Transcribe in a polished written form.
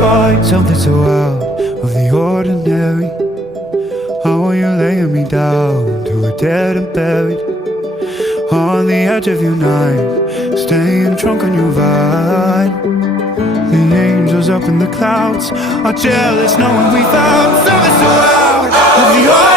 find something so out of the ordinary. How are you laying me down to a dead and buried on the edge of your night, staying drunk on your vine. The angels up in the clouds are jealous knowing we found something so out of the ordinary.